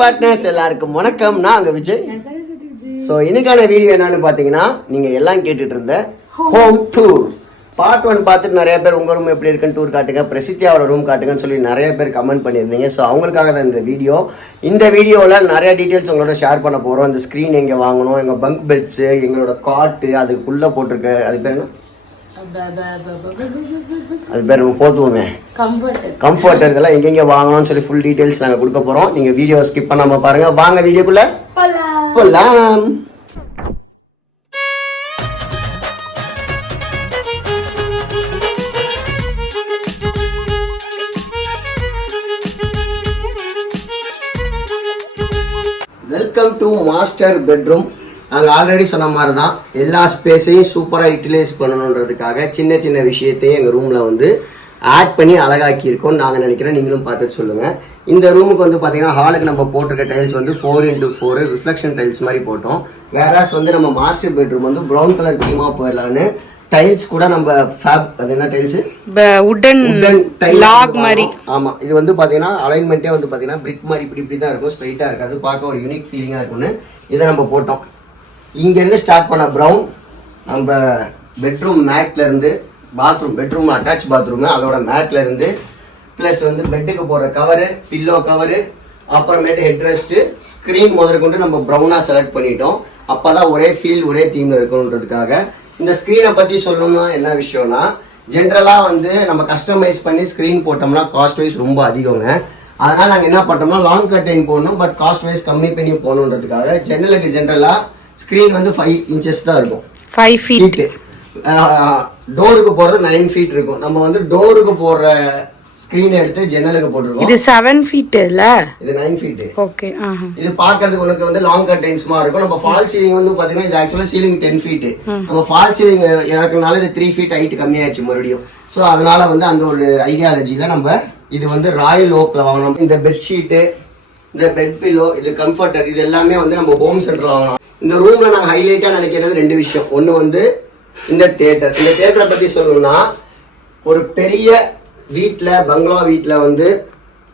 Partners எல்லாருக்கும் வணக்கம். நான் அங்கே விஜய். ஸோ இன்னைக்கான வீடியோ என்னன்னு பார்த்தீங்கன்னா, நீங்கள் எல்லாம் கேட்டுட்டு இருந்த ஹோம் டூர் பார்ட் 1 பார்த்துட்டு நிறைய பேர் உங்கள் ரூம் எப்படி இருக்குன்னு டூர் காட்டுங்க, பிரசித்தியாவோட ரூம் காட்டுங்கன்னு சொல்லி நிறைய பேர் கமெண்ட் பண்ணியிருந்தீங்க. ஸோ அவங்களுக்காக தான் இந்த வீடியோ. இந்த வீடியோவில் நிறைய டீட்டெயில்ஸ் உங்களோட ஷேர் பண்ண போகிறோம். இந்த ஸ்க்ரீன் எங்கே வாங்கணும், எங்கள் பங்க் பெட்ஸு, எங்களோட காட்டு, அதுக்குள்ளே போட்டிருக்க அது பேர் என்ன, அது பேர் போத்துவோமே, கம்ஃபர்டர், இதெல்லாம் எங்கெங்க வாங்கணும்னு சொல்லி ஃபுல் டீடைல்ஸ் நாங்கள் கொடுக்க போறோம். நீங்க வீடியோ ஸ்கிப் பண்ணாம பாருங்க. வாங்க வீடியோக்குள்ள போலாம். Welcome to master bedroom. நாங்கள் ஆல்ரெடி சொன்ன மாதிரி தான் எல்லா ஸ்பேஸையும் சூப்பராக யூட்டிலைஸ் பண்ணணுன்றதுக்காக சின்ன சின்ன விஷயத்தையும் எங்கள் ரூமில் வந்து ஆட் பண்ணி அழகாக்கியிருக்கோம்னு நாங்கள் நினைக்கிறோம். நீங்களும் பார்த்துட்டு சொல்லுங்கள். இந்த ரூமுக்கு வந்து பார்த்தீங்கன்னா ஹாலுக்கு நம்ம போட்டிருக்க டைல்ஸ் வந்து 4x4 ரிஃப்ளெக்ஷன் டைல்ஸ் மாதிரி போட்டோம். வேறாஸ் வந்து நம்ம மாஸ்டர் பெட்ரூம் வந்து ப்ரௌன் கலர் தீமாக போயிடலான்னு டைல்ஸ் கூட நம்ம அது என்ன டைல்ஸ், உடன் லாக் மாதிரி. ஆமா, இது வந்து பாத்தீங்கன்னா அலைன்மெண்ட்டே வந்து பாத்தீங்கன்னா பிரிக் மாதிரி இப்படி தான் இருக்கும், ஸ்ட்ரைட்டா இருக்காது, பார்க்க ஒரு யூனிக் ஃபீலிங்கா இருக்கும்னு இதை நம்ம போட்டோம். இங்கேருந்து ஸ்டார்ட் பண்ண ப்ரௌன், நம்ம பெட்ரூம் மேட்ல இருந்து பெட்ரூம் அட்டாச் பாத்ரூம் அதோட மேட்ல இருந்து பிளஸ் வந்து பெட்டுக்கு போடுற கவரு, பில்லோ கவரு, அப்புறமேட்டு ஹெட் ரெஸ்ட், ஸ்க்ரீன் முதற்கொண்டு நம்ம ப்ரௌனா செலக்ட் பண்ணிட்டோம். அப்பதான் ஒரே ஃபீல் ஒரே தீம்ல இருக்கணுன்றதுக்காக. இந்த ஸ்க்ரீனை பத்தி சொல்லணும்னா என்ன விஷயம்னா, ஜென்ரலா வந்து நம்ம கஸ்டமைஸ் பண்ணி ஸ்க்ரீன் போட்டோம்னா காஸ்ட் வைஸ் ரொம்ப அதிகங்க. அதனால நாங்கள் என்ன பண்ணோம்னா லாங் கர்டைன் போடணும், பட் காஸ்ட் வைஸ் கம்மி பண்ணி போகணுன்றதுக்காக ஜன்னலுக்கு ஜென்ரலா ஸ்க்ரீன் வந்து 5 inches தான் இருக்கும், 5 feet. டோருக்கு போறது 9 feet இருக்கும். நம்ம வந்து டோருக்கு போடுற ஸ்கிரீன் எடுத்து ஜன்னலுக்கு போட்டுருக்கோம். இது 7 feet இல்ல, இது 9 feet. ஓகே. இது பார்க்கிறதுக்கு உனக்கு வந்து லாங் கர்டைன்ஸ்மா இருக்கும். நம்ம ஃபால் சீலிங் வந்து பாத்தீங்கன்னா இது ஆக்சுவலா சீலிங் 10 feet. நம்ம ஃபால் சீலிங் இறக்குனால இது 3 feet ஹைட் கம்மியாயிடுச்சு மறுபடியும். ஸோ அதனால வந்து அந்த ஒரு ஐடியாலஜியில நம்ம இது வந்து ராயல் ஓக்ல வாங்கணும். இந்த பெட்ஷீட்டு, இந்த பெட் பில்லோ, இது கம்ஃபர்டர், இது எல்லாமே வந்து நம்ம ஹோம் சென்டர்ல வாங்கலாம். இந்த ரூம்ல நாங்கள் ஹைலைட்டா நினைக்கிறது 2 விஷயம். ஒன்று வந்து இந்த தியேட்டர். இந்த தியேட்டரை பத்தி சொல்லணும்னா, ஒரு பெரிய வீட்டில் பங்களா வீட்டில் வந்து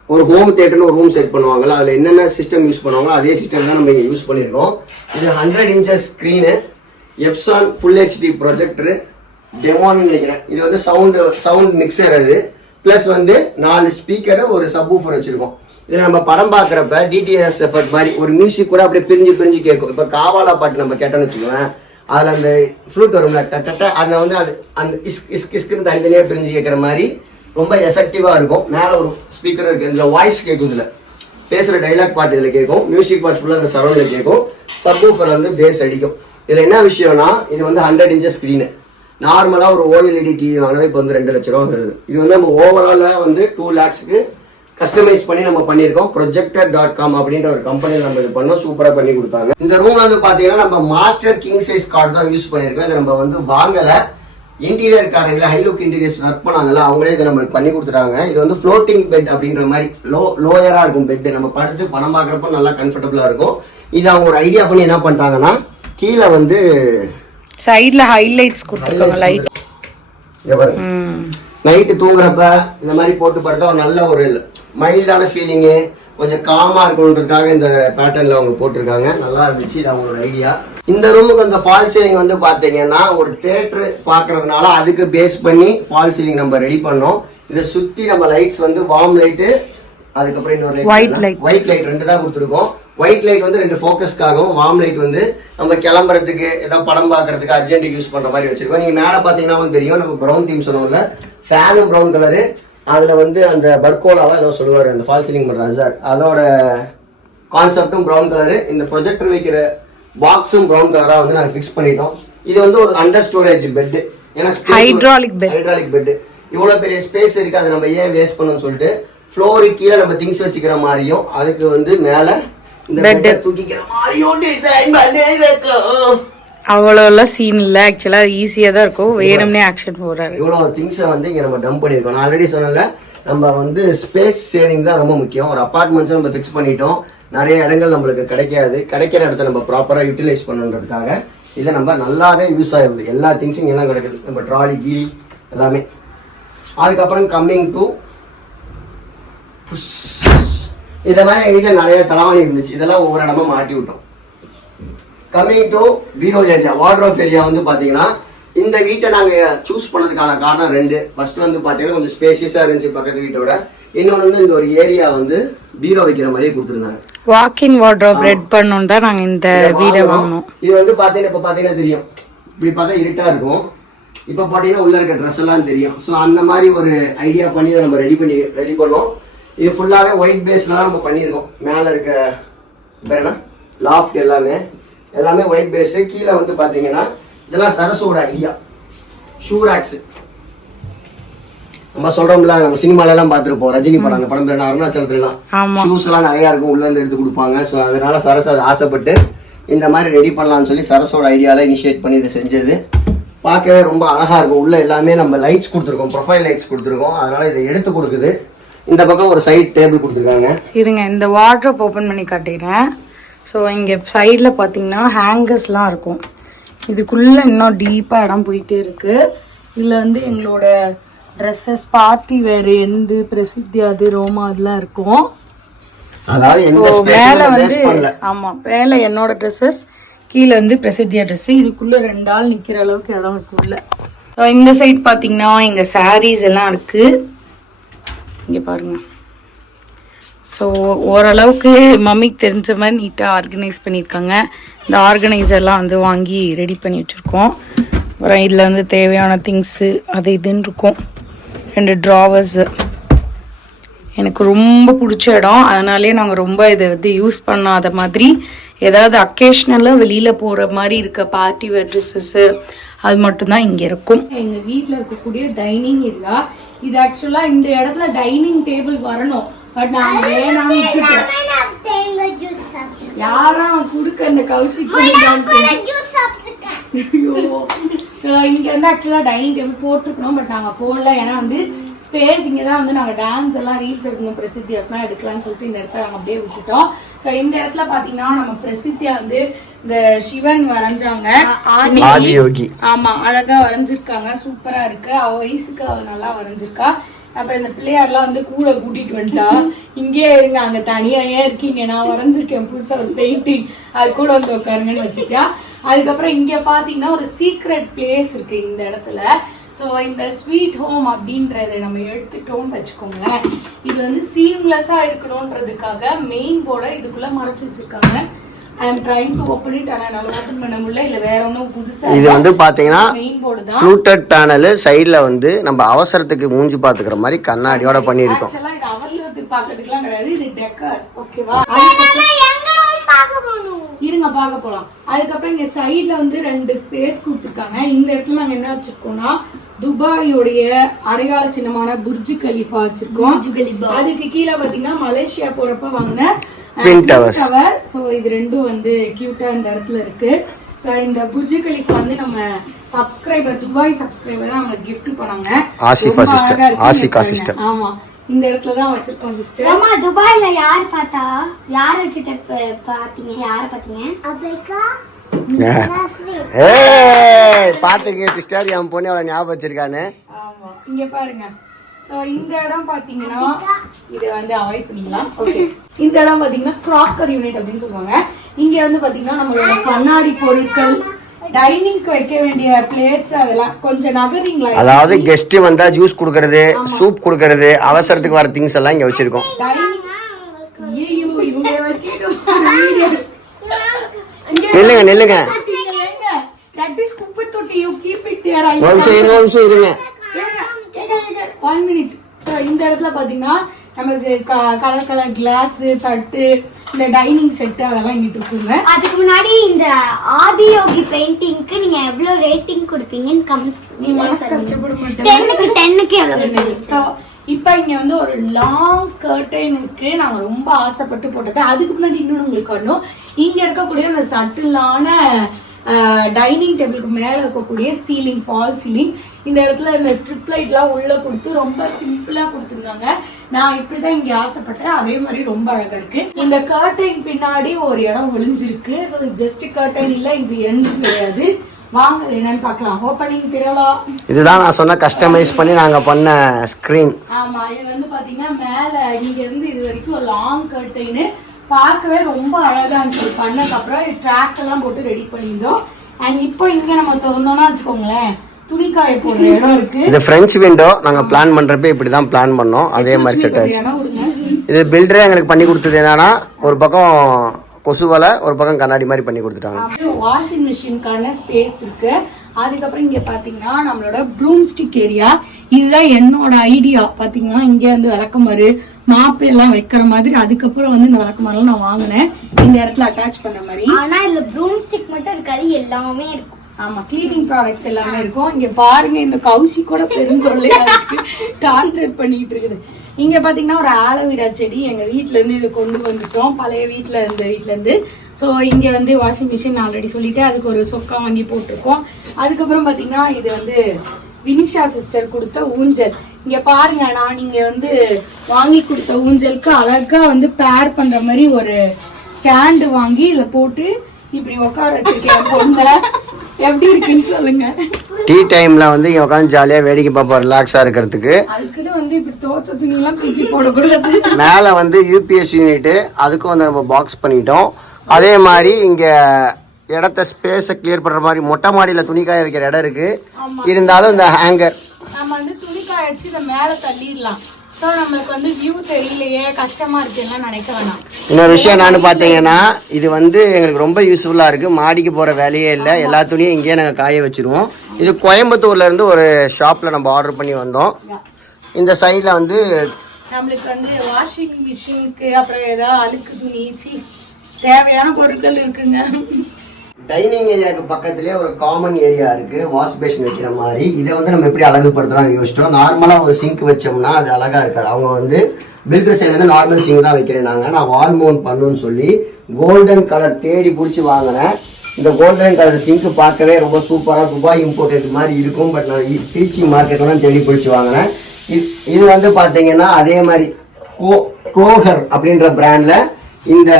ஒரு ஹோம் தியேட்டர்னு ஒரு ரூம் செட் பண்ணுவாங்கல்ல, அதில் என்னென்ன சிஸ்டம் யூஸ் பண்ணுவாங்களோ அதே சிஸ்டம் தான் நம்ம இங்கே யூஸ் பண்ணியிருக்கோம். இது 100 inches screen, Epson full HD projector, டெமோன்னு நினைக்கிறேன். இது வந்து சவுண்ட் மிக்சர், அது ப்ளஸ் வந்து 4 ஸ்பீக்கரு, ஒரு சப்வூஃபர் வச்சுருக்கோம். இதில் நம்ம படம் பார்க்குறப்ப டிடிஎஸ் எஃபர்ட் மாதிரி ஒரு மியூசிக் கூட அப்படியே பிரிஞ்சு கேட்கும். இப்போ காவாலா பாட்டு நம்ம கேட்டோன்னு வச்சுக்குவேன், அதில் அந்த ஃப்ளூட் வரும்ல டட்ட, அதில் வந்து அது அந்த இஸ்குன்னு தனித்தனியாக பிரிஞ்சு கேட்குற மாதிரி ரொம்ப எஃபெக்டிவாக இருக்கும். மேலே ஒரு ஸ்பீக்கர் இருக்குது, இதில் வாய்ஸ் கேட்கும், இதில் பேசுகிற டைலாக் பாட்டு இதில் கேட்கும், மியூசிக் பாட்டு ஃபுல்லாக அந்த சரௌண்டில் கேட்கும், சப்வூஃபர் வந்து பேஸ் அடிக்கும். இதில் என்ன விஷயம்னா, இது வந்து 100 inches ஸ்க்ரீனு. நார்மலாக ஒரு OLED டிவி வாங்கினா இப்போ வந்து 2 லட்ச ரூபா வருது. இது வந்து நம்ம ஓவராலாக வந்து 2 lakhsக்கு கஸ்டமைஸ் பண்ணி நம்ம பண்ணியிருக்கோம். projector.com அப்படின்ற ஒரு கம்பெனியில் நம்ம இது பண்ணோம், சூப்பராக பண்ணி கொடுத்தாங்க. இந்த ரூம்ல வந்து பார்த்தீங்கன்னா நம்ம மாஸ்டர் கிங் சைஸ் கார்டு தான் யூஸ் பண்ணியிருக்கோம். இதை நம்ம வந்து வாங்கலை, இன்டீரியர் காரங்கள ஹைலுக் இன்டீரியர்ஸ் ஒர்க் பண்ணாங்கல்ல, அவங்களே இதை நம்ம பண்ணி கொடுத்துட்டாங்க. இது வந்து ஃப்ளோட்டிங் பெட் அப்படின்ற மாதிரி லோயராக இருக்கும் பெட்டு. நம்ம படுத்து படம் பார்க்குறப்ப நல்லா கம்ஃபர்டபுளாக இருக்கும். இது அவங்க ஒரு ஐடியா பண்ணி என்ன பண்ணிட்டாங்கன்னா, கீழே வந்து சைடில் ஹைலைட்ஸ் கொடுத்துருக்காங்க. லைட் நைட்டு தூங்குறப்ப இந்த மாதிரி போட்டு படுத்தா ஒரு நல்ல ஒரு மைல்டான ஃபீலிங்கு, கொஞ்சம் காமா இருக்கணுன்றதுக்காக இந்த பேட்டர்ன்ல அவங்க போட்டிருக்காங்க. நல்லா இருந்துச்சு, இது அவங்களோட ஐடியா. இந்த ரூமுக்கு அந்த ஃபால் சீலிங் வந்து பாத்தீங்கன்னா ஒரு தியேட்டர் பாக்குறதுனால அதுக்கு பேஸ் பண்ணி ஃபால் சீலிங் நம்ம ரெடி பண்ணோம். இதை சுத்தி நம்ம லைட்ஸ் வந்து வார்ம் லைட்டு, அதுக்கப்புறம் இன்னொரு ஒயிட் லைட் 2 தான் கொடுத்துருக்கோம். ஒயிட் லைட் வந்து 2 ஃபோக்கஸ்க்காகவும், வார்ம் லைட் வந்து நம்ம கிளம்புறதுக்கு ஏதாவது படம் பார்க்கறதுக்கு அர்ஜென்ட்டுக்கு யூஸ் பண்ற மாதிரி வச்சிருக்கோம். நீங்க மேலே பாத்தீங்கன்னா தெரியும், நம்ம ப்ரௌன் தீம் சொன்னோம்ல, ஃபேனும் ப்ரௌன் கலரு, அதில் வந்து அந்த பர்கோலாவா ஏதோ சொல்லுவார் அந்த ஃபால் சீலிங் பண்ணுற சார், அதோட கான்செப்டும் ப்ரௌன் கலரு. இந்த ப்ரொஜெக்டர் வைக்கிற பாக்ஸும் ப்ரௌன் கலராக வந்து நாங்கள் ஃபிக்ஸ் பண்ணிட்டோம். இது வந்து ஒரு அண்டர் ஸ்டோரேஜ் பெட்டு, ஏன்னா ஹைட்ராலிக் பெட்டு, இவ்வளோ பெரிய ஸ்பேஸ் இருக்கு, அதை நம்ம ஏன் வேஸ்ட் பண்ணணும்னு சொல்லிட்டு ஃப்ளோருக்கு கீழே நம்ம திங்ஸ் வச்சுக்கிற மாதிரியும், அதுக்கு வந்து மேலே இந்த பெட்டை தூக்கிக்கிற மாதிரியும் டிசைன் பண்ணி வைக்கும். அவ்வளோலாம் சீன் இல்லை, ஆக்சுவலாக ஈஸியாக தான் இருக்கும், வேணும்னே ஆக்ஷன் போடுறாரு. இவ்வளோ திங்ஸை வந்து இங்கே நம்ம டம்ப் பண்ணியிருக்கோம். நான் ஆல்ரெடி சொன்னல, நம்ம வந்து ஸ்பேஸ் சேவிங் தான் ரொம்ப முக்கியம். ஒரு அப்பார்ட்மெண்ட்ஸை நம்ம ஃபிக்ஸ் பண்ணிட்டோம், நிறைய இடங்கள் நம்மளுக்கு கிடைக்கிற இடத்த நம்ம ப்ராப்பராக யூட்டிலைஸ் பண்ணுன்றதுக்காக இதை நம்ம நல்லாவே யூஸ் ஆகுது. எல்லா திங்ஸும் இங்கே தான் கிடைக்குது, நம்ம ட்ராலி கீழி எல்லாமே. அதுக்கப்புறம் கம்மிங் டு இந்த மாதிரி எங்க வீட்டுல நிறைய தலைவாணி இருந்துச்சு, இதெல்லாம் ஒவ்வொரு இடமா மாட்டி விட்டோம். Coming to bureau area, wardrobe area வந்து பாத்தீங்கன்னா இந்த வீட்டை நாங்க சூஸ் பண்ணதுக்கான காரணம் 2. ஃபர்ஸ்ட் வந்து பாத்தீங்கன்னா கொஞ்சம் ஸ்பேசியஸா இருந்துச்சு பக்கத்து வீட்டோட. இன்னொன்று வந்து இந்த ஒரு ஏரியா வந்து பீரோ வைக்கிற மாதிரியே கொடுத்துருந்தாங்க. வாக்கின் வார்ட்ரோப் ரெட் பண்ணணும் தான் நாங்க இந்த வீடை வாங்கினோம். இது வந்து பாத்தீங்கன்னா இப்ப பாத்தீங்கன்னா தெரியும், இப்படி பார்த்தா இருட்டா இருக்கும், இப்ப பாத்தீங்கன்னா உள்ள இருக்க ட்ரெஸ் எல்லாம் தெரியும். ஸோ அந்த மாதிரி ஒரு ஐடியா பண்ணி நம்ம ரெடி பண்ணோம். இது ஃபுல்லாவே ஒயிட் பேஸ்ல தான் நம்ம பண்ணியிருக்கோம். மேல இருக்க பேர் என்ன லாஃப்ட் எல்லாமே ஒயிட் பேஸ். கீழே வந்து பாத்தீங்கன்னா இதெல்லாம் சரசோட ஐடியா. ஷூ ராக்ஸ் நம்ம சொல்றோம்ல, நம்ம சினிமால எல்லாம் பார்த்துருப்போம், ரஜினி படம் அந்த படம் பேர் அருணாச்சலத்துலாம் ஷூஸ் எல்லாம் நிறைய இருக்கும், உள்ள இருந்து எடுத்து கொடுப்பாங்க. ஸோ அதனால சரஸ் ஆசைப்பட்டு இந்த மாதிரி ரெடி பண்ணலாம்னு சொல்லி சரஸோட ஐடியால இனிஷியேட் பண்ணி இதை செஞ்சது. பார்க்கவே ரொம்ப அழகா இருக்கும். உள்ள எல்லாமே நம்ம லைட்ஸ் கொடுத்துருக்கோம், ப்ரொஃபைல் லைட்ஸ் கொடுத்துருக்கோம், அதனால இதை எடுத்து கொடுக்குது. இந்த பக்கம் ஒரு சைட் டேபிள் கொடுத்துருக்காங்க. இருங்க, இந்த வார்ட்ரோப் ஓப்பன் பண்ணி காட்டிடுறேன். ஸோ இங்கே சைடில் பார்த்தீங்கன்னா ஹேங்கர்ஸ்லாம் இருக்கும். இதுக்குள்ளே இன்னும் டீப்பாக இடம் போயிட்டே இருக்கு. இதில் வந்து எங்களோட ட்ரெஸ்ஸஸ், பார்ட்டி வேறு, எந்த பிரசித்தியாது, ரோமா அதெல்லாம் இருக்கும். மேலே வந்து ஆமாம், மேலே என்னோட ட்ரெஸ்ஸஸ், கீழே வந்து பிரசித்தியா ட்ரெஸ். இதுக்குள்ளே 2 ஆள் நிற்கிற அளவுக்கு இடம் இருக்குள்ள. ஸோ இந்த சைட் பார்த்தீங்கன்னா இங்கே சாரீஸ் எல்லாம் இருக்கு. இங்கே பாருங்க. ஸோ ஓரளவுக்கு மம்மிக்கு தெரிஞ்ச மாதிரி நீட்டாக ஆர்கனைஸ் பண்ணியிருக்காங்க. இந்த ஆர்கனைசர்லாம் வந்து வாங்கி ரெடி பண்ணி வச்சுருக்கோம். அப்புறம் இதில் வந்து தேவையான திங்ஸு அது இதுன்னு இருக்கும். 2 ட்ராவர்ஸு. எனக்கு ரொம்ப பிடிச்ச இடம், அதனாலே நாங்கள் ரொம்ப இதை வந்து யூஸ் பண்ணாத மாதிரி ஏதாவது அக்கேஷ்னலாக வெளியில் போகிற மாதிரி இருக்க பார்ட்டி வேர் ட்ரெஸ்ஸஸ்ஸு அது மட்டும்தான் இங்கே இருக்கும். எங்கள் வீட்டில் இருக்கக்கூடிய டைனிங் ஏரியா இது. ஆக்சுவலாக இந்த இடத்துல டைனிங் டேபிள் வரணும், பட் நான் வேணாம் யாரா குடுக்க அந்த கௌஷிக் இங்க வந்து ஆக்சுவலா டைனிங் டேபிள் போட்டுக்கணும், பட் நாங்க போடல. ஏன்னா வந்து ஸ்பேஸ் இங்கே தான் வந்து நாங்கள் டான்ஸ் எல்லாம் ரீல்ஸ் எடுக்கணும், பிரசித்தி அப்படின்னா எடுக்கலாம்னு சொல்லிட்டு இந்த இடத்த நாங்கள் அப்படியே விட்டுட்டோம். ஸோ இந்த இடத்துல பார்த்தீங்கன்னா நம்ம பிரசித்தியா வந்து இந்த சிவன் வரைஞ்சாங்க, ஆதியோகி. ஆமா, அழகா வரைஞ்சிருக்காங்க, சூப்பரா இருக்கு. அவ வயசுக்கு அவ நல்லா வரைஞ்சிருக்கா. அப்புறம் இந்த பிள்ளையாரெல்லாம் வந்து கூட கூட்டிட்டு வந்துட்டா, இங்கே இருங்க அங்க தனியா ஏன் இருக்கீங்க, நான் வரைஞ்சிருக்கேன் புதுசா ஒரு பெயிண்டிங், அது கூட வந்து உட்காருங்கன்னு வச்சுட்டா. அதுக்கப்புறம் இங்க பாத்தீங்கன்னா ஒரு சீக்ரெட் பிளேஸ் இருக்கு இந்த இடத்துல. ஸோ இந்த ஸ்வீட் ஹோம் அப்படின்றத நம்ம எடுத்துட்டோம்னு வச்சுக்கோங்களேன். இது வந்து சீம்லெஸ்ஸா இருக்கணும்ன்றதுக்காக மெயின் போர்டை இதுக்குள்ள மறைச்சு வச்சிருக்காங்க. I am trying to open it, ஆனா நான் ஓபன் பண்ண முடியல. இல்ல வேற ஒண்ணும் புதுசா. இது வந்து பாத்தீங்கன்னா மெயின் போர்டு தான். ஃப்ளூட்டட் பேனல் சைடுல வந்து நம்ம அவசரத்துக்கு மூஞ்சி பாத்துக்கிற மாதிரி கண்ணாடியோட பண்ணி இருக்கோம். ஆக்சுவலா இது அவசரத்துக்கு பாக்கிறதுக்குலாம் கிடையாது, இது டெக்கர். ஓகேவா? இருங்க பார்க்க போலாம். அதுக்கப்புறம் இங்க சைடுல வந்து 2 ஸ்பேஸ் கொடுத்துருக்காங்க. இந்த இடத்துல நாங்க என்ன வச்சிருக்கோம்னா துபாயோடைய அடையாள சின்னமான புர்ஜ் கலிஃபா வச்சிருக்கோம். அதுக்கு கீழே பாத்தீங்கன்னா மலேசியா போறப்ப வாங்கின ட்வின் டவர். சோ இது ரெண்டும் வந்து கியூட்டா இந்த இடத்துல இருக்கு. சோ இந்த புர்ஜ் கலிஃபா வந்து நம்ம சப்ஸ்கிரைபர், துபாய் சப்ஸ்கிரைபர் தான் நமக்கு gift பண்ணாங்க. Asifa sister, Ashika sister. ஆமா, இந்த இடத்துல தான் வச்சிருக்கோம் சிஸ்டர். அம்மா துபாய்ல யார் பார்த்தா, யார் கிட்ட பாத்தீங்க, யார பாத்தீங்க? அபேகா. ஏய் பாத்துங்க சிஸ்டர், என் பொண்ணு அவளை ஞாபகம் வச்சிருக்கானே. ஆமா, இங்க பாருங்க. சோ இந்த இடம் பாத்தீங்கன்னா இத வந்து அவாய்ட் பண்ணிக்கலாம். ஓகே, இந்த இடம் பாத்தீங்கன்னா கிராக்கர் யூனிட் அப்படின்னு சொல்லுவாங்க. இங்க வந்து பாத்தீங்கன்னா நம்மளோட கண்ணாடி பொருட்கள், டைனிங்க்கு வைக்க வேண்டிய பிளேட்ஸ் அதெல்லாம் கொஞ்சம் நகரிங்களா. அதாவது கெஸ்ட் வந்தா ஜூஸ் குடுக்கறது, சூப் குடுக்கறது, அவசரத்துக்கு வர திங்ஸ் எல்லாம் இங்க வச்சிருக்கோம். நில்லுங்க நில்லுங்க, that is குப்பை தொட்டி, you keep it there. ஒரு நிமிஷம் இருங்க. 1 minute. சோ இந்த இடத்துல பாத்தீங்கன்னா நமக்கு கலர் கலர் கிளாஸ், தட்டு, இந்த டைனிங் செட் அதெல்லாம் இங்கிட்டு இருக்குங்க. அதுக்கு முன்னாடி இந்த ஆதியோகி பெயிண்டிங்க்கு நீங்க எவ்வளவு ரேட்டிங் கொடுப்பீங்கன்னு கமெண்ட்ஸ் நீங்க கஷ்டப்பட மாட்டீங்க. 10க்கு எவ்வளவு கொடுப்பீங்க? சோ இப்போ இங்க வந்து ஒரு லாங் கர்டைன் இருக்கு, நாங்க ரொம்ப ஆசைப்பட்டு போட்டது. அதுக்கு முன்னாடி இன்னொன்று உங்களுக்கு வரணும், இங்க இருக்கக்கூடிய அந்த சட்டிலான டைனிங் டேபிளுக்கு மேல இருக்கக்கூடிய சீலிங், ஃபால் சீலிங். இந்த இடத்துல இந்த ஸ்ட்ரிப் லைட்லாம் உள்ள கொடுத்து ரொம்ப சிம்பிளா கொடுத்துருந்தாங்க. நான் இப்படிதான் இங்க ஆசைப்பட்டேன், அதே மாதிரி ரொம்ப அழகா இருக்கு. இந்த கர்டைன் பின்னாடி ஒரு இடம் ஒளிஞ்சிருக்கு. ஸோ ஜஸ்ட் கர்டைன் இல்ல, இது எண்ட் கிடையாது, வாங்க அது என்னன்னு பார்க்கலாம். ஓப்பனிங் திருவிழா. இதுதான் நான் சொன்ன கஸ்டமைஸ் பண்ணி நாங்க பண்ண ஸ்கிரீன். ஆமா, இது வந்து பாத்தீங்கன்னா மேல இங்க இருந்து இது வரைக்கும் லாங் கர்டைன் பார்க்கவே ரொம்ப அழகா இருந்துச்சு. பண்ணதுக்கு அப்புறம் ட்ராக் எல்லாம் போட்டு ரெடி பண்ணியிருந்தோம். அண்ட் இப்போ இங்க நம்ம திறந்தோம்னா வச்சுக்கோங்களேன், துணிக்காய போடுற இடம் இருக்கு. இது பிரெஞ்ச் விண்டோ. நாங்க பிளான் பண்றப்ப இப்படிதான் பிளான் பண்ணோம். அதே மாதிரி செட் ஆயிடுச்சு. இது பில்டரே எங்களுக்கு பண்ணி கொடுத்தது என்னன்னா, ஒரு பக்கம் கொசு வலை, ஒரு பக்கம் கண்ணாடி மாதிரி பண்ணி கொடுத்துட்டாங்க. வாஷிங் மிஷினுக்கான ஸ்பேஸ் இருக்கு. அதுக்கப்புறம் இங்க பாத்தீங்கன்னா நம்மளோட ப்ரூம் ஸ்டிக் ஏரியா. இதுதான் என்னோட ஐடியா. பாத்தீங்கன்னா இங்க வந்து விளக்கமாறு மாப்பு எல்லாம் வைக்கிற மாதிரி. அதுக்கப்புறம் வந்து இந்த விளக்கமாறுலாம் நான் வாங்கினேன் இந்த இடத்துல அட்டாச் பண்ண மாதிரி. ஆனா இதுல ப்ரூம் ஸ்டிக் மட்டும் இருக்காது, எல்லாமே இருக்கும். ஆமா, கிளீனிங் ப்ராடக்ட்ஸ் எல்லாமே இருக்கும். இங்க பாருங்க, இந்த கவுசி கூட பெருந்தொல்லையா இருக்கு, டார்ச்சர் பண்ணிட்டு இருக்குது. இங்க பாத்தீங்கன்னா ஒரு ஆலோவேரா செடி எங்க வீட்ல இருந்து இது கொண்டு வந்துட்டோம், பழைய வீட்ல இருந்து. ஸோ இங்க வந்து வாஷிங் மிஷின் ஆல்ரெடி சொல்லிட்டு அதுக்கு ஒரு சொக்கா வாங்கி போட்டிருக்கோம். அதுக்கப்புறம் பாத்தீங்கன்னா இது வந்து வினிஷா சிஸ்டர் கொடுத்த ஊஞ்சல். இங்க பாருங்க, நான் இங்க வந்து வாங்கி கொடுத்த ஊஞ்சலுக்கு அழகா வந்து பேர் பண்ற மாதிரி ஒரு ஸ்டாண்டு வாங்கி இதுல போட்டு இப்படி உட்கார வச்சிருக்கேன் பொண்ணு. எப்படி இருக்குன்னு சொல்லுங்க. டீ டைம்ல வந்து இங்க உட்காந்து ஜாலியா வேடிக்கை பார்ப்போம், ரிலாக்ஸா இருக்கிறதுக்கு. அதுக்குன்னு வந்து இப்படி தோச்ச துணி எல்லாம் தூக்கி போடக்கூடாது. மேல வந்து யூபிஎஸ் யூனிட், அதுக்கும் வந்து நம்ம பாக்ஸ் பண்ணிட்டோம். அதே மாதிரி இங்க இடத்த ஸ்பேஸை கிளியர் பண்ற மாதிரி மொட்டை மாடியில துணி காய வைக்கிற இடம் இருக்கு. இருந்தாலும் இந்த ஹேங்கர் நம்ம வந்து துணி காய வச்சு இதை மேல தள்ளிடலாம். ஸோ நம்மளுக்கு வந்து வியூ தெரியலையே, கஷ்டமா இருக்குன்னு நினைக்க வேணாம். இன்னொரு விஷயம் நான் பாத்தீங்கன்னா, இது வந்து எங்களுக்கு ரொம்ப யூஸ்ஃபுல்லா இருக்கு. மாடிக்கு போற வேலையே இல்லை, எல்லா துணியும் இங்கேயே நாங்க காய வச்சிருவோம். இது கோயம்புத்தூர்ல இருந்து ஒரு ஷாப்ல நம்ம ஆர்டர் பண்ணி வந்தோம். இந்த சைட்ல வந்து நம்மளுக்கு வந்து வாஷிங் மிஷினுக்கு அப்புறம் ஏதாவது அழுக்கு துணி தேவையான பொருட்கள் இருக்குங்க. டைனிங் ஏரியாவுக்கு பக்கத்துலேயே ஒரு காமன் ஏரியா இருக்கு, வாஷ் பேஷன் வைக்கிற மாதிரி. இதை வந்து நம்ம எப்படி அழகுபடுத்தலாம்னு யோசிச்சோம். நார்மலா ஒரு சிங்க் வச்சோம்னா அது அழகா இருக்காது. அவங்க வந்து பில்டர் சைடு வந்து நார்மல் சிங்க் தான் வைக்கிறேன். நான் வால் மவுண்ட் பண்ணுன்னு சொல்லி கோல்டன் கலர் தேடி பிடிச்சி வாங்கினேன். இந்த கோல்டன் கலர் சிங்க் பார்க்கவே ரொம்ப சூப்பராக துபாய் இம்போர்ட்டட் மாதிரி இருக்கும். பட் நான் திருச்சி மார்க்கெட்லாம் தேடி பிடிச்சி வாங்கினேன். இது வந்து பார்த்தீங்கன்னா அதே மாதிரி கோஹர் அப்படின்ற பிராண்ட்ல இந்த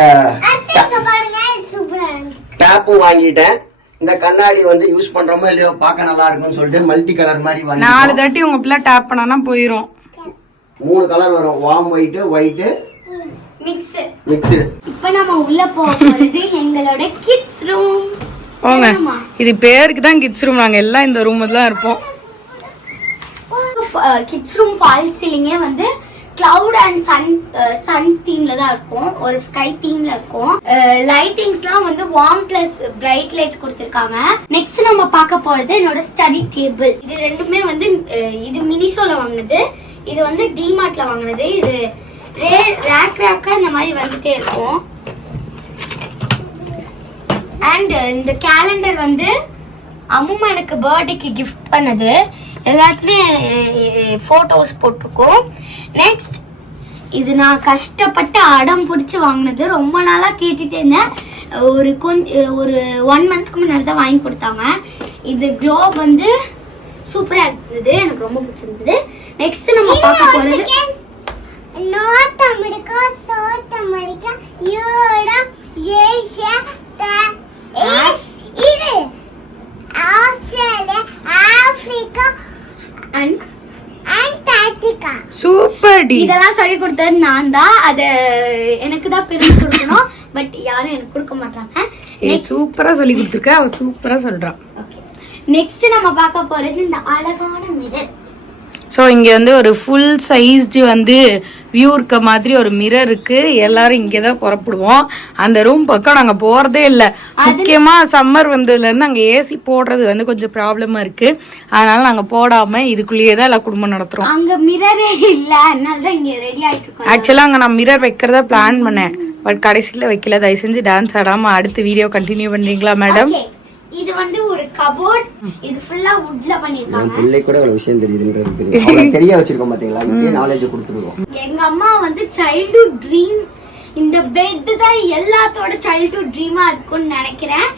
டேப்பும் வாங்கிட்டேன். இந்த கண்ணாடி வந்து யூஸ் பண்றோமோ இல்லையோ பார்க்க நல்லா இருக்கும்னு சொல்லிட்டு மல்டி கலர் மாதிரி வாங்கி 4 தட்டி உங்க பிள்ளை டேப் பண்ணா போயிடும். 3 கலர் வரும், வார்ம் ஒயிட் மிக்ஸ்டு. இப்போ நம்ம உள்ள போறது எங்களோட கிட்ஸ் ரூம். போங்க, இது பேருக்கு தான் கிட்ஸ் ரூம். நாங்க எல்லாம் இந்த ரூம்ல தான் இருப்போம். கிட்ஸ் ரூம் ஃபால் சீலிங்கே வந்து கிளவுட் அண்ட் சன் தீம்ல தான் இருக்கும், ஒரு ஸ்கை தீம்ல இருக்கும். லைட்டிங்ஸ்லாம் வந்து வார்ம் பிளஸ் பிரைட் லைட்ஸ் கொடுத்திருக்காங்க. நெக்ஸ்ட் நம்ம பார்க்க போறது என்னோட ஸ்டடி டேபிள். இது ரெண்டுமே வந்து இது மினிசோல வாங்கினது, இது வந்து டிமார்ட்ல வாங்கினது. இது ரேக்கா இந்த மாதிரி வந்துட்டே இருக்கும். அண்ட் இந்த கேலண்டர் வந்து அம்மா எனக்கு பர்த்டேக்கு கிஃப்ட் பண்ணது. எல்லாத்துலயும் போட்டோஸ் போட்டிருக்கோம். நெக்ஸ்ட் இது நான் கஷ்டப்பட்டு அடம் பிடிச்சி வாங்கினது. ரொம்ப நாளா கேட்டுட்டே இருந்தேன். ஒரு 1 மந்த்க்கு முன்னாடி தான் வாங்கி கொடுத்தாங்க. இது குளோப் வந்து சூப்பரா இருந்தது, எனக்கு ரொம்ப பிடிச்சிருந்தது. நெக்ஸ்ட் நம்ம பார்க்க போறது North America, South America, Europe, Asia, Australia, Africa and Antarctica. Super டி. இதெல்லாம் சொல்லி கொடுத்தது நான் தான். அது எனக்கு தான் பெருமை கொடுக்கணும். பட் யாரும் எனக்கு கொடுக்க மாட்டாங்க. சூப்பரா சொல்லி கொடுத்துருக்க, அவ சூப்பரா சொல்றான். நெக்ஸ்ட் நம்ம பார்க்க போறது இந்த அழகான மிரர். ஸோ இங்கே வந்து ஒரு ஃபுல் சைஸ்டு வந்து வியூ இருக்க மாதிரி ஒரு மிரர் இருக்கு. எல்லாரும் இங்கே தான் புறப்படுவோம். அந்த ரூம் பக்கம் நாங்கள் போகிறதே இல்லை. முக்கியமாக சம்மர் வந்ததுலேருந்து அங்கே ஏசி போடுறது வந்து கொஞ்சம் ப்ராப்ளமாக இருக்கு. அதனால நாங்கள் போடாமல் இதுக்குள்ளேயே தான் எல்லா குடும்பம் நடத்துகிறோம். அங்கே மிரரே இல்லை, அதனால தான் இங்கே ரெடி ஆகிட்டு இருக்கோம். ஆக்சுவலாக அங்கே நான் மிரர் வைக்கிறதா பிளான் பண்ணேன், பட் கடைசியில் வைக்கல. தயவு செஞ்சு டான்ஸ் ஆடாமல் அடுத்த வீடியோ கண்டினியூ பண்ணுறீங்களா மேடம்? இது வந்து ஒரு கபோர்ட். இது ஃபுல்லா வுட்ல பண்ணிருக்காங்க. என் பிள்ளை கூட ஒரு விஷயம் தெரியுதுன்றது தெரியும். அவங்களுக்கு தெரிய வச்சிருக்கோம் பாத்தீங்களா, இப்பவே நாலேஜ் கொடுத்துருவோம். எங்க அம்மா வந்து சைல்ட்ஹுட் ட்ரீம் இந்த பெட் தான் எல்லாத்தோட சைல்ட்ஹுட் ட்ரீமா இருக்கும்னு நினைக்கிறேன்.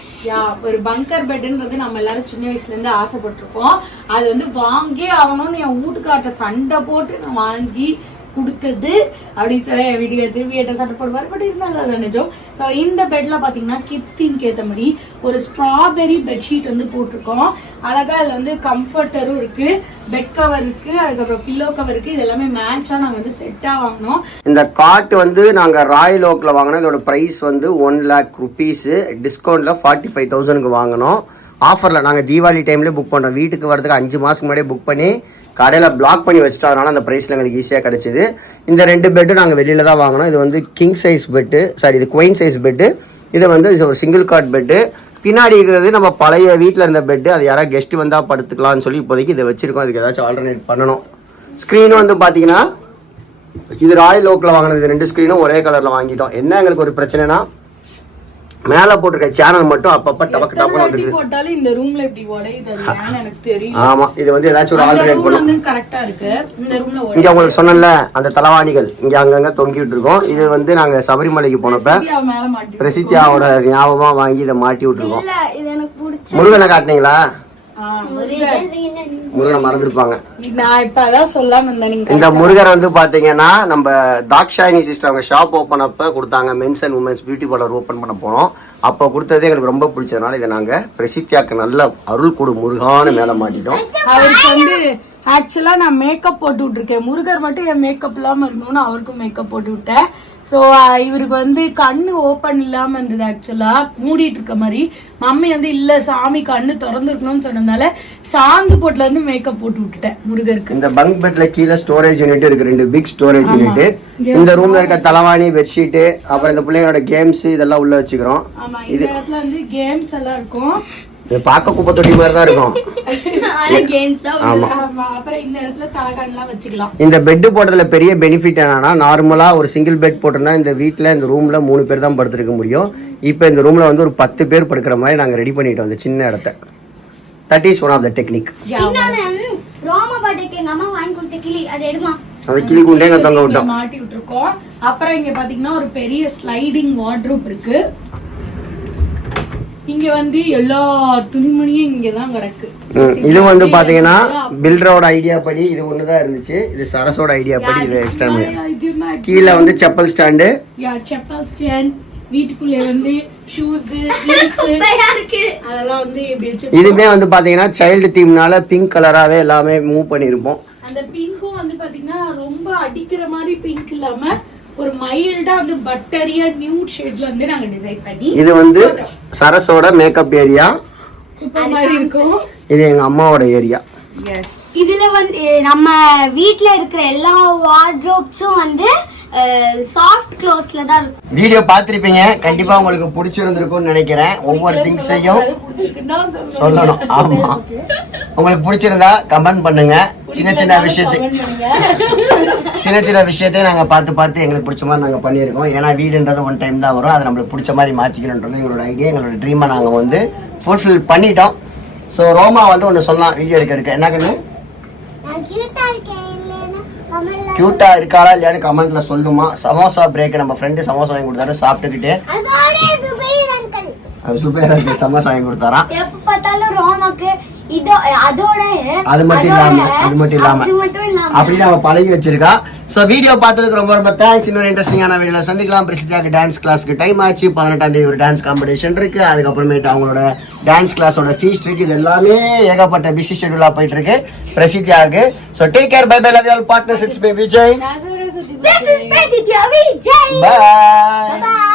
ஒரு பங்கர் பெட்ன்றது நம்ம எல்லாரும் சின்ன வயசுல இருந்து ஆசைப்பட்டிருப்போம். அது வந்து வாங்கி ஆகணும்னு என் வீட்டுக்கார்ட்ட சண்டை போட்டு நான் வாங்கி கொடுத்தது அப்படின்னு சொல்லி வீட்டுக்கு திரும்பி ஏட்ட சட்டை போடுவார். பட் இருந்தாலும் அது நிஜம். ஸோ இந்த பெட்ல பாத்தீங்கன்னா கிட்ஸ் தீம்க்கு ஏற்ற மாதிரி ஒரு ஸ்ட்ராபெரி பெட்ஷீட் வந்து போட்டிருக்கோம். அழகா அதுல வந்து கம்ஃபர்டரும் இருக்கு, பெட் கவர் இருக்கு, அதுக்கப்புறம் பில்லோ கவர் இருக்கு. இது எல்லாமே மேட்சா நாங்க வந்து செட்டா வாங்கினோம். இந்த காட் வந்து நாங்க ராயல் ஓக்ல வாங்கினோம். இதோட பிரைஸ் வந்து 1 lakh rupees, டிஸ்கவுண்ட்ல 45,000க்கு வாங்கினோம். ஆஃபர்ல நாங்க தீபாவளி டைம்ல புக் பண்ணோம். வீட்டுக்கு வரதுக்கு 5 மாசத்துக்கு முன்னாடியே புக் பண்ணி கடையில பிளாக் பண்ணி வச்சுட்டோம். அதனால அந்த பிரைஸ்ல எங்களுக்கு ஈஸியா கிடைச்சது. இந்த 2 பெட்டு நாங்க வெளியில தான் வாங்கினோம். இது வந்து கிங் சைஸ் பெட்டு, சாரி இது குயின் சைஸ் பெட்டு. இது வந்து ஒரு சிங்கிள் காட் பெட்டு. பின்னாடி இருக்கிறது நம்ம பழைய வீட்டில் இருந்த பெட்டு. அது யாராவது கெஸ்ட் வந்தா படுத்துக்கலாம்னு சொல்லி இப்போதைக்கு இதை வச்சிருக்கோம். அதுக்கு ஏதாச்சும் ஆல்டர்னேட் பண்ணணும். ஸ்க்ரீனும் வந்து பாத்தீங்கன்னா இது ராயல் ஓக்ல வாங்கினது. 2 ஸ்க்ரீனும் ஒரே கலர்ல வாங்கிட்டோம். என்ன எங்களுக்கு ஒரு பிரச்சனைனா மேல போட்டிருக்க சேனல் மட்டும் அப்பப்ப டபக்கு டபக்குன்னு வந்துருக்கு. போட்டாலும் இந்த ரூம்ல இப்படி உடையுது, அது ஏன்னு எனக்கு தெரியல. ஆமா, இது வந்து ஏதாச்சும் ஒரு ஆல்டர்னேட் பண்ணணும். கரெக்டா இருக்கு. இந்த ரூம்ல இங்க உங்களுக்கு சொன்னேன்ல அந்த தலவாணிகள் இங்க அங்கங்க தொங்கிட்டு இருக்கோம். இது வந்து நாங்க சபரிமலைக்கு போனப்ப மேல மாட்டி பிரசித்தியாவோட ஞாபகமா வாங்கி இதை மாட்டி விட்டுருக்கோம். இல்ல இது எனக்கு பிடிச்ச முருகனை காட்டினீங்களா? முருகன் முருகனை மறந்துருப்பாங்க. நான் இப்ப அதான் சொல்லாம இருந்தேன். நீங்க இந்த முருகர் வந்து பாத்தீங்கன்னா நம்ம தாக்ஷாயினி சிஸ்டர் அவங்க ஷாப் ஓப்பன் அப்ப கொடுத்தாங்க. Men's and women's beauty parlour open பண்ண போனோம். அப்போ கொடுத்ததே எங்களுக்கு ரொம்ப பிடிச்சதுனால இதை நாங்க பிரசித்தியாக்கு நல்ல அருள் கொடு முருகான்னு மேல மாட்டிட்டோம். அவருக்கு வந்து ஆக்சுவலா நான் மேக்கப் போட்டு விட்டுருக்கேன். முருகர் மட்டும் என் மேக்கப் இல்லாம இருக்கணும்னு அவருக்கும் மேக்கப் போட்டு விட்டேன். ஸோ இவருக்கு வந்து கண்ணு ஓப்பன் இல்லாம இருந்தது. ஆக்சுவலா மூடிட்டு இருக்க மாதிரி மம்மி வந்து இல்ல சாமி கண்ணு திறந்துருக்கணும்னு சொன்னதால சாந்து போட்டுல இருந்து மேக்கப் போட்டு விட்டுட்டேன் முருகருக்கு. இந்த பங்க் பெட்ல கீழே ஸ்டோரேஜ் யூனிட் இருக்கு, 2 பிக் ஸ்டோரேஜ் யூனிட். இந்த ரூம்ல இருக்க தலவாணி, பெட்ஷீட், அப்புறம் இந்த பிள்ளைங்களோட கேம்ஸ் இதெல்லாம் உள்ள வச்சுக்கிறோம். ஆமா, இந்த இடத்துல வந்து கேம்ஸ் எல்லாம் இருக்கும். இது பார்க்க குப்பை தொட்டி மாதிரி தான் இருக்கும். ஆமா, அப்புறம் இந்த இடத்துல தலகாணிலாம் வச்சுக்கலாம். இந்த பெட் போட்டதுல பெரிய பெனிஃபிட் என்னன்னா, நார்மலா ஒரு சிங்கிள் பெட் போட்டோம்னா இந்த வீட்ல இந்த ரூம்ல 3 பேர் தான் படுத்துருக்க முடியும். இப்போ இந்த ரூம்ல வந்து ஒரு 10 பேர் படுக்கிற மாதிரி நாங்க ரெடி பண்ணிட்டோம் இந்த சின்ன இடத்த. That is one of the technique. ரோமா பாட்டுக்கு எங்க அம்மா வாங்கி கொடுத்த கிளி அது எடுமா அந்த கிளி குண்டே தொங்க விட்டோம், மாட்டி விட்டுருக்கோம். அப்புறம் இங்க பாத்தீங்கன்னா ஒரு பெரிய ஸ்லைடிங் வார்ட்ரோப் இருக்கு. இங்க வந்து எல்லா துணிமணியும் இங்கதான் கிடக்கு. இது வந்து பாத்தீங்கன்னா பில்டரோட ஐடியா படி இது ஒண்ணுதான் இருந்துச்சு. இது சரஸோட ஐடியா படி இது எக்ஸ்டெண்ட் பண்ணி கீழ வந்து செப்பல் ஸ்டாண்டு, செப்பல் ஸ்டாண்ட், வீட்டுக்குள்ள வந்து ஷூஸ் அதெல்லாம் வந்து இதுமே வந்து பாத்தீங்கன்னா சைல்டு தீம்னால பிங்க் கலராவே எல்லாமே மூவ் பண்ணிருப்போம். அந்த பிங்க்கும் வந்து பாத்தீங்கன்னா ரொம்ப அடிக்கிற மாதிரி பிங்க் இல்லாம ஒரு மைல்டா வந்து பட்டரியா நியூட் ஷேட்ல வந்து நாங்க டிசைன் பண்ணி இது வந்து சரஸோட மேக்கப் ஏரியா மாதிரி இருக்கும். இது எங்க அம்மாவோட ஏரியா. இதுல வந்து நம்ம வீட்ல இருக்கிற எல்லா வார்ட்ரோப்ஸும் வந்து சாஃப்ட் க்ளோஸ்ல தான் இருக்கும். வீடியோ பார்த்திருப்பீங்க, கண்டிப்பா உங்களுக்கு பிடிச்சிருந்திருக்கும்னு நினைக்கிறேன். ஒவ்வொரு திங்ஸையும் சொல்லணும். ஆமா, உங்களுக்கு பிடிச்சிருந்தா கமெண்ட் பண்ணுங்க. சின்ன சின்ன விஷயத்தையும் நாங்க பார்த்து எங்களுக்கு பிடிச்ச மாதிரி நாங்க பண்ணியிருக்கோம். ஏன்னா வீடுன்றது ஒன் டைம் தான் வரும். அதை நம்மளுக்கு பிடிச்ச மாதிரி மாத்திக்கணுன்றது எங்களோட ஐடியா, எங்களோட ட்ரீமை நாங்க வந்து ஃபுல்ஃபில் பண்ணிட்டோம். ஸோ ரோமா வந்து ஒன்று சொல்லலாம் வீடியோ எடுக்க என்ன கண்ணு, கியூட்டா இருக்காளா இல்லையான்னு கமெண்ட்ல சொல்லுமா. சமோசா பிரேக் நம்ம ஃப்ரெண்டு சமோசா வாங்கி கொடுத்தாரு, சாப்பிட்டுக்கிட்டு சமோசா வாங்கி கொடுத்தாராம். எப்ப பார்த்தாலும் ரோமாக்கு அது மட்டும் இல்லாம அப்படி நம்ம பழகி வச்சிருக்கா. சோ வீடியோ பார்த்ததுக்கு ரொம்ப ரொம்ப தேங்க்ஸ். இன்னொரு இன்ட்ரெஸ்டிங்கான வீடியோல சந்திக்கலாம். பிரசித்தியாக்கு டான்ஸ் கிளாஸ்க்கு டைம் ஆச்சு. 18ஆம் தேதி ஒரு டான்ஸ் காம்படிஷன் இருக்கு. அதுக்கப்புறமேட்டு அவங்களோட டான்ஸ் கிளாஸோட ஃபீஸ் இருக்கு. இது எல்லாமே ஏகப்பட்ட பிஸி ஷெட்யூலா போயிட்டு இருக்கு பிரசித்தியாக்கு. So take care, bye bye, love you all, partners, it's me Vijay. This is Prasidya Vijay. Bye. Bye.